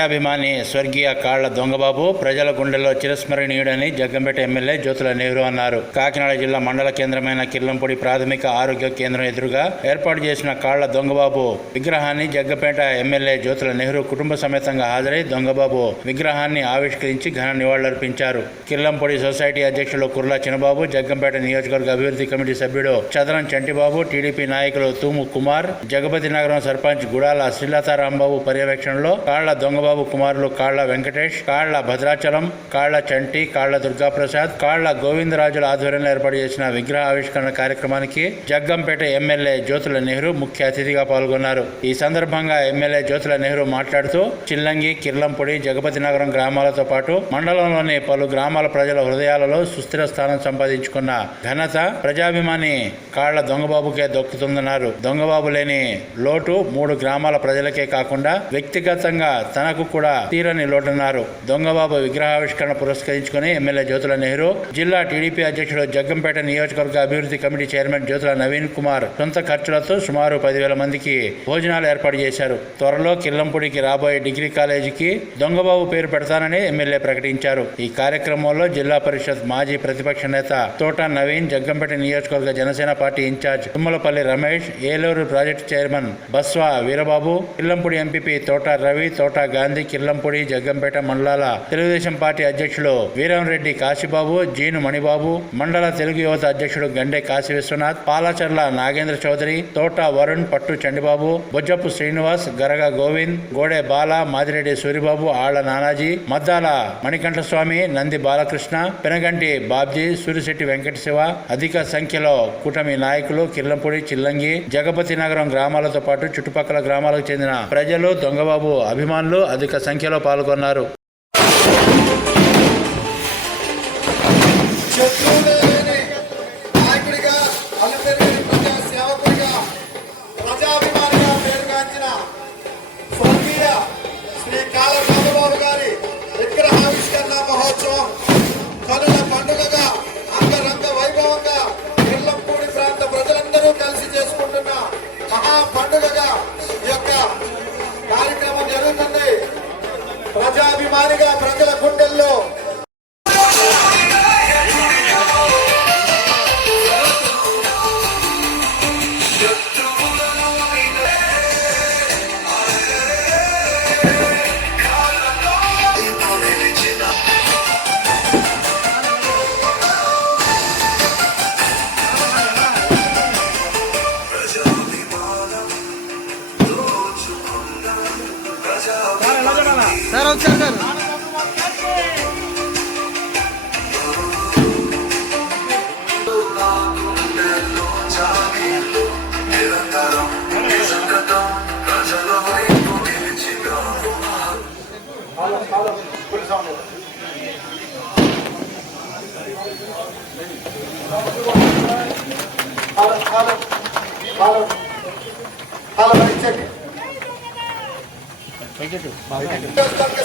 ప్రజాభిమాని స్వర్గీయ కాళ్ళ దొంగబాబు ప్రజల గుండెల్లో చిరస్మరణీయుడని జగ్గంపేట ఎమ్మెల్యే జ్యోతుల నెహ్రూ అన్నారు. కాకినాడ జిల్లా మండల కేంద్రమైన కిర్లంపూడి ప్రాథమిక ఆరోగ్య కేంద్రం ఎదురుగా ఏర్పాటు చేసిన కాళ్ళ దొంగబాబు విగ్రహాన్ని జగ్గంపేట ఎమ్మెల్యే జ్యోతుల నెహ్రూ కుటుంబ సమేతంగా హాజరై దొంగబాబు విగ్రహాన్ని ఆవిష్కరించి ఘన నివాళులర్పించారు. కిర్లంపూడి సొసైటీ అధ్యక్షులు కుర్లా చిన్నబాబు జగ్గంపేట నియోజకవర్గ అభివృద్ధి కమిటీ సభ్యుడు చదరం చంటిబాబు టీడీపీ నాయకులు తూము కుమార్ జగపతి నగరం సర్పంచ్ గుడాల శ్రీలతారాంబాబు పర్యవేక్షణలో కాళ్ళ దొంగబాబు కుమారులు కాళ్ళ వెంకటేష్ కాళ్ళ భద్రాచలం కాళ్ళ చంటి కాళ్ళ దుర్గాప్రసాద్ కాళ్ళ గోవిందరాజుల ఆధ్వర్యంలో ఏర్పాటు చేసిన విగ్రహ ఆవిష్కరణ కార్యక్రమానికి జగ్గంపేట ఎమ్మెల్యే జ్యోతుల నెహ్రూ ముఖ్య అతిథిగా పాల్గొన్నారు. ఈ సందర్భంగా ఎమ్మెల్యే జ్యోతుల నెహ్రూ మాట్లాడుతూ చిల్లంగి కిర్లంపొడి జగపతి నగరం గ్రామాలతో పాటు మండలంలోని పలు గ్రామాల ప్రజల హృదయాలలో సుస్థిర స్థానం సంపాదించుకున్న ఘనత ప్రజాభిమాని కాళ్ళ దొంగబాబుకే దొక్కుతుందన్నారు. దొంగబాబు లేని లోటు మూడు గ్రామాల ప్రజలకే కాకుండా వ్యక్తిగతంగా తనకు కూడా తీరని లోటున్నారు. దొంగబాబు విగ్రహావిష్కరణ పురస్కరించుకుని ఎమ్మెల్యే జ్యోతుల నెహ్రూ జిల్లా టీడీపీ అధ్యక్షుడు జగ్గంపేట నియోజకవర్గ అభివృద్ధి కమిటీ చైర్మన్ జ్యోతుల నవీన్ కుమార్ సొంత ఖర్చులతో సుమారు పదివేల మందికి భోజనాలు ఏర్పాటు చేశారు. త్వరలో కిల్లంపూడికి రాబోయే డిగ్రీ కాలేజీకి దొంగబాబు పేరు పెడతానని ఎమ్మెల్యే ప్రకటించారు. ఈ కార్యక్రమంలో జిల్లా పరిషత్ మాజీ ప్రతిపక్ష నేత తోట నవీన్ జగ్గంపేట నియోజకవర్గ Janasena party incharge Tummalapalli Ramesh Eluru project chairman Baswa Veerababu Killampudi MPP Thota Ravi Thota Gandhi Killampudi Jaggampeta మండలాల తెలుగుదేశం పార్టీ అధ్యక్షులు వీరంరెడ్డి కాశీబాబు జీను మణిబాబు మండల తెలుగు యువత అధ్యక్షుడు గండే కాశీ విశ్వనాథ్ పాలచర్ల నాగేంద్ర చౌదరి తోట వరుణ్ పట్టు చండిబాబు బొజ్జపు శ్రీనివాస్ గరగ గోవింద్ గోడే బాల మాదిరెడ్డి సూరిబాబు ఆళ్ళ నానాజీ మద్దాల మణికంఠస్వామి నంది బాలకృష్ణ పెనగంటి బాబ్జీ సూరిశెట్టి వెంకట శివ అధిక సంఖ్యలో కూటమి నాయకులు కిల్లంపూడి చిల్లంగి జగపతి నగరం గ్రామాలతో పాటు చుట్టుపక్కల గ్రామాలకు చెందిన ప్రజలు దొంగబాబు అభిమానులు అధిక సంఖ్యలో పాల్గొన్నారు.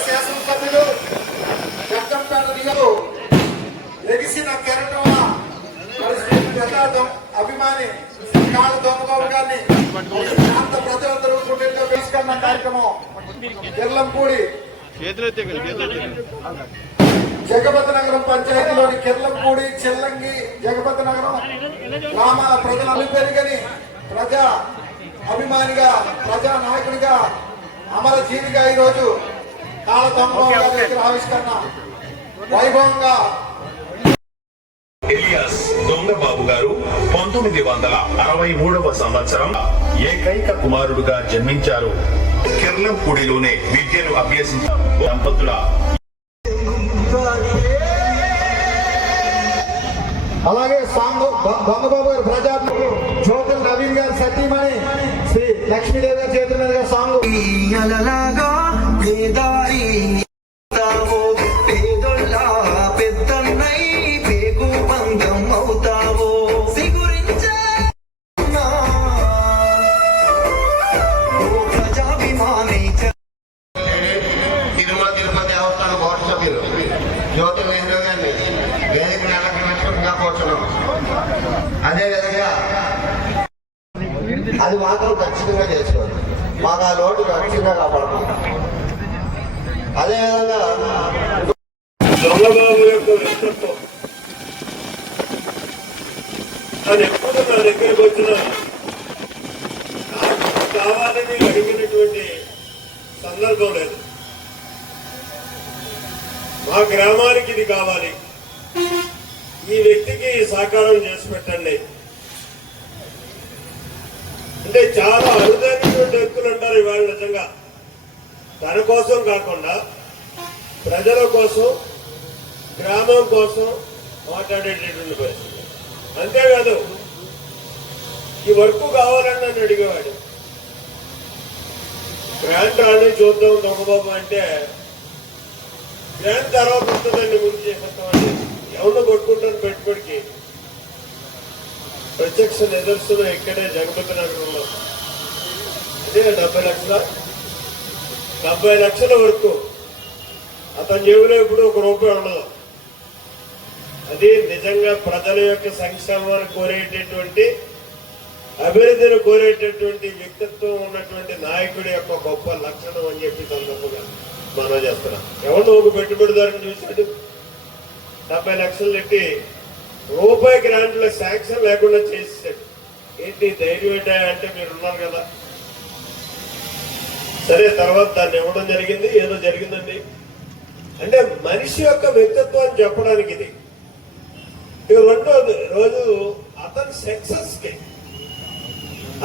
శాసనసభ్యులు జగ్గంపేట నియోజకవర్గం ఎగిసిన కెరటం మరి అభిమాని కాళ్ళ దొంగబాబు గారిని ప్రాంత ప్రజలందరూ గుండెల్లో వేసుకున్న కార్యక్రమం ఎర్లంపూడి జగపతి నగరం పంచాయతీలోని కిర్లంపూడి చిల్లంగి జగపతి నగరం గ్రామాల ప్రజలు అలుపెరుగని ప్రజా అభిమానిగా ప్రజా నాయకుడిగా అమర జీవిగా ఈరోజు దొంగబాబు గారి దగ్గర ఆవిష్కరణ వైభవంగా ఎలియాస్ దొంగబాబు గారు పంతొమ్మిది వందల అరవై మూడవ సంవత్సరం ఏకైక కుమారుడుగా జన్మించారు. కిర్లంపూడిలోనే విద్యను అభ్యసించిన దంపతుల అలాగే సాంగ్ దొంగబాబు గారు ప్రజా జ్యోతుల నవీన్ గారి సతీమణి శ్రీ లక్ష్మీదేవి గారి చేతుల సాంగ్ జ్యోతి నెహ్రూ గారిని వేదిక నెలకొల్పించుకుంటుగా కూర్చున్నాం. అదేవిధంగా అది మాత్రం ఖచ్చితంగా చేసుకోవాలి మాకు ఆ లోటు ఖచ్చితంగా కాపాడుతాం అదేవిధంగా దొంగబాబు యొక్క వ్యక్తిత్వం తను ఎప్పుడు నా దగ్గరికి వచ్చిన కావాలని అడిగినటువంటి సందర్భం లేదు. మా గ్రామానికి ఇది కావాలి. ఈ వ్యక్తికి సహకారం చేసి పెట్టండి. అంటే చాలా అరుదైనటువంటి వ్యక్తులు అంటారు ఇవాళ నిజంగా. తన కోసం కాకుండా ప్రజల కోసం గ్రామం కోసం మాట్లాడేటటువంటి పరిస్థితి. అంతేకాదు ఈ వర్క్ కావాలని నన్ను అడిగేవాడు. గ్రాంట్ రాని చూద్దాం దొంగబాబు అంటే దాని తర్వాత ఉంటుందండి ముందు చేసేస్తామండి ఎవరిని కొట్టుకుంటాను పెట్టుబడికి ప్రత్యక్ష నిదర్శనం ఇక్కడే జగపతి నగరంలో. అదే డెబ్బై లక్షల? డెబ్బై లక్షల వరకు. అతని జేబులో ఇప్పుడు ఒక రూపాయి ఉండదు. అది నిజంగా ప్రజల యొక్క సంక్షేమాన్ని కోరేటటువంటి అభివృద్ధిని కోరేటటువంటి వ్యక్తిత్వం ఉన్నటువంటి నాయకుడి యొక్క గొప్ప లక్షణం అని చెప్పి సందర్భంగా మనం చేస్తున్నాం. ఎవరినో ఒక పెట్టుబడిదారుని చూశాడు. డెబ్బై లక్షలు పెట్టి రూపాయి గ్రాంట్లో శాంక్షన్ లేకుండా చేసేసాడు. ఏంటి ధైర్యం ఏంటా అంటే మీరు ఉన్నారు కదా. సరే తర్వాత దాన్ని ఇవ్వడం జరిగింది. ఏదో జరిగిందండి. అంటే మనిషి యొక్క వ్యక్తిత్వాన్ని చెప్పడానికి ఇది. ఇక రెండోది రోజు అతని సక్సెస్కి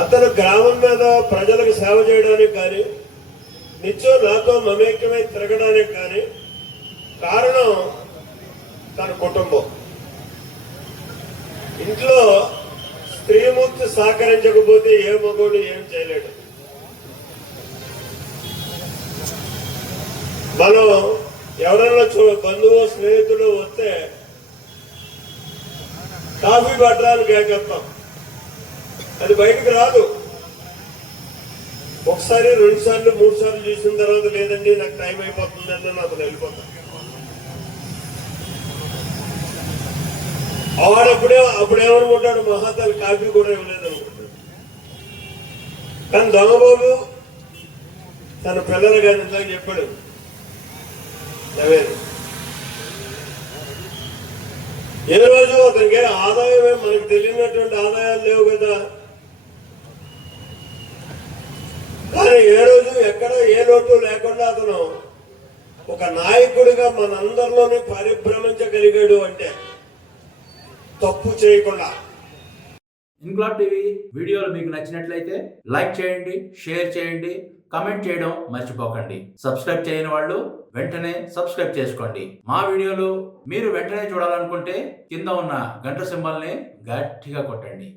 అతను గ్రామం మీద ప్రజలకు సేవ చేయడానికి కానీ నిత్యం నాతో మమేక్యమై తిరగడానికి కానీ కారణం తన కుటుంబం. ఇంట్లో స్త్రీమూర్తి సహకరించకపోతే ఏ మగోడు ఏం చేయలేడు. మనం ఎవరైనా చూ బంధువు స్నేహితుడు వస్తే కాఫీ పట్టడానికి కేకెత్తాం అది బయటకు రాదు. ఒకసారి రెండు సార్లు మూడు సార్లు చూసిన తర్వాత లేదండి నాకు టైం అయిపోతుందండి నాకు వెళ్ళిపోతాను వాడప్పుడే అప్పుడేమనుకుంటాడు మహాతల్లి కాఫీ కూడా ఇవ్వలేదు అనుకుంటాడు. కానీ దొంగబాబు తన పిల్లలు కానీ ఇందాక చెప్పాడు. ఏ రోజు అతనికి ఆదాయమే మనకు తెలియనటువంటి ఆదాయాలు లేవు కదా. కానీ ఏ రోజు ఎక్కడ ఏ లోటు లేకుండా అతను ఒక నాయకుడిగా మనందరిలోనే పరిభ్రమించగలిగాడు అంటే తప్పు చేయకుండా. ఇన్క్లాబ్ టీవీ వీడియోలు మీకు నచ్చినట్లయితే లైక్ చేయండి షేర్ చేయండి కమెంట్ చేయడం మర్చిపోకండి. సబ్స్క్రైబ్ చేయని వాళ్ళు వెంటనే సబ్స్క్రైబ్ చేసుకోండి. మా వీడియోలు మీరు వెంటనే చూడాలనుకుంటే కింద ఉన్న గంట సింబల్ని గట్టిగా కొట్టండి.